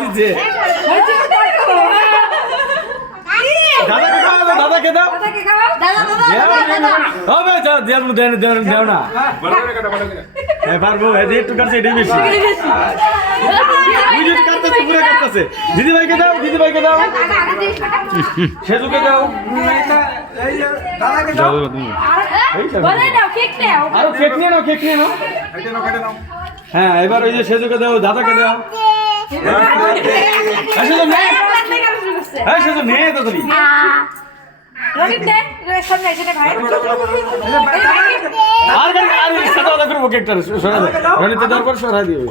দিচ্ছে দাদাকে দাও হবে দেও না পারবো একটু কাটছে এটাই বেশি কাটতেছে পুরো কাটতেছে দিদিভাইকে দাও সেজুকে দাও আরো কেক নিয়ে নাও হ্যাঁ এবার ওই যে সেজুকে দাও দাদাকে দাও সেজু নে তো তুমি করবো কেকটা রনিতে দেওয়ার পর সরাই দিও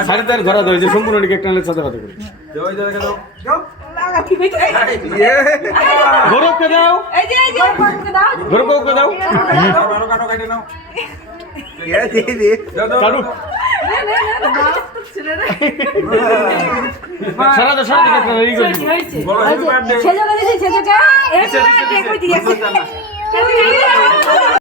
সাড়ে তার ঘোরা দাও যে সম্পূর্ণ কেকটা সাথে কথা করি গৌরবকে দাও গৌরবকে দাও কাটু সারা তো সারা কেকটা রেডি করে